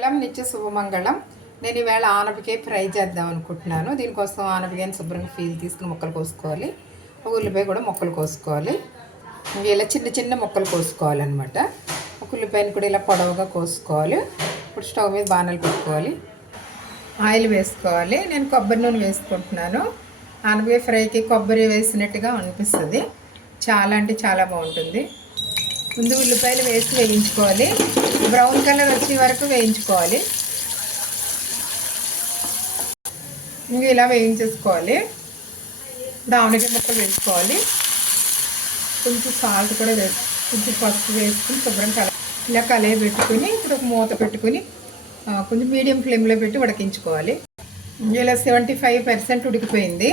మంగళం నిత్య శుభమంగళం. నేను ఈవేళ ఆనపకాయ ఫ్రై చేద్దాం అనుకుంటున్నాను. దీనికోసం ఆనపకాయని శుభ్రంగా ఫీల్ తీసుకుని ముక్కలు కోసుకోవాలి. ఒక ఉల్లిపాయ కూడా ముక్కలు కోసుకోవాలి. ఇలా చిన్న చిన్న ముక్కలు కోసుకోవాలన్నమాట. ఒక ఉల్లిపాయని కూడా ఇలా పొడవుగా కోసుకోవాలి. ఇప్పుడు స్టవ్ మీద బాణాలు పెట్టుకోవాలి. ఆయిల్ వేసుకోవాలి. నేను కొబ్బరి నూనె వేసుకుంటున్నాను. ఆనపకాయ ఫ్రైకి కొబ్బరి వేసినట్టుగా అనిపిస్తుంది. చాలా అంటే చాలా బాగుంటుంది. ముందు ఉల్లిపాయలు వేసి వేయించుకోవాలి. బ్రౌన్ కలర్ వచ్చే వరకు వేయించుకోవాలి. ఇంక ఇలా వేయించేసుకోవాలి. దావణికాయ ముక్కలు వేసుకోవాలి. కొంచెం సాల్ట్ కూడా వేసి కొంచెం పసుపు వేసుకుని శుభ్రం కల ఇలా కలయి పెట్టుకుని ఇప్పుడు ఒక మూత పెట్టుకుని కొంచెం మీడియం ఫ్లేమ్లో పెట్టి ఉడికించుకోవాలి. ఇలా సెవెంటీ ఫైవ్ పర్సెంట్ ఉడికిపోయింది.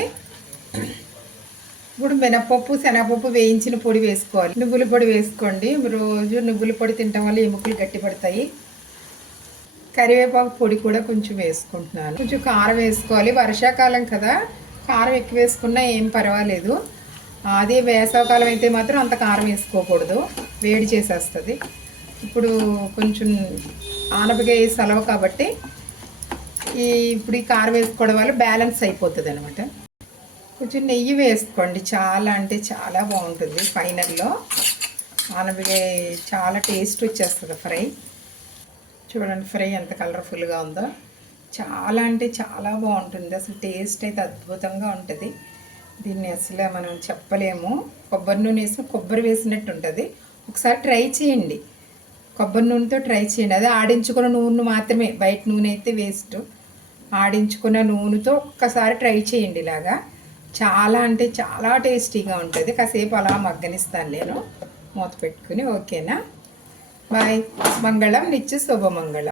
ఇప్పుడు మినపప్పు శనగపప్పు వేయించిన పొడి వేసుకోవాలి. నువ్వుల పొడి వేసుకోండి. రోజు నువ్వుల పొడి తినటం వల్ల ఎముకలు గట్టి పడతాయి. కరివేపాకు పొడి కూడా కొంచెం వేసుకుంటున్నాను. కొంచెం కారం వేసుకోవాలి. వర్షాకాలం కదా. కారం ఎక్కువ వేసుకున్నా ఏం పర్వాలేదు. అదే వేసవకాలం అయితే మాత్రం అంత కారం వేసుకోకూడదు. వేడి చేసేస్తుంది. ఇప్పుడు కొంచెం ఆనపకాయ సెలవు కాబట్టి ఈ ఇప్పుడు ఈ కారం వేసుకోవడం వల్ల బ్యాలెన్స్ అయిపోతుంది అనమాట కొంచెం నెయ్యి వేసుకోండి. చాలా అంటే చాలా బాగుంటుంది ఫైనల్లో. ఆనపకాయ చాలా టేస్ట్ వచ్చేస్తుంది ఫ్రై. చూడండి ఫ్రై ఎంత కలర్ఫుల్గా ఉందో. చాలా అంటే చాలా బాగుంటుంది. అసలు టేస్ట్ అయితే అద్భుతంగా ఉంటుంది. దీన్ని అసలు మనం చెప్పలేము. కొబ్బరి నూనె వేసిన కొబ్బరి వేసినట్టు ఉంటుంది. ఒకసారి ట్రై చేయండి. కొబ్బరి నూనెతో ట్రై చేయండి. అదే ఆడించుకున్న నూనె మాత్రమే. బయట నూనె అయితే వేస్ట్. ఆడించుకున్న నూనెతో ఒక్కసారి ట్రై చేయండి ఇలాగా. చాలా అంటే చాలా టేస్టీగా ఉంటుంది. కాసేపు అలా మగ్గనిస్తాను నేను. మూత పెట్టుకుని ఓకేనా? బాయ్. మంగళం నిత్య శుభమంగళం.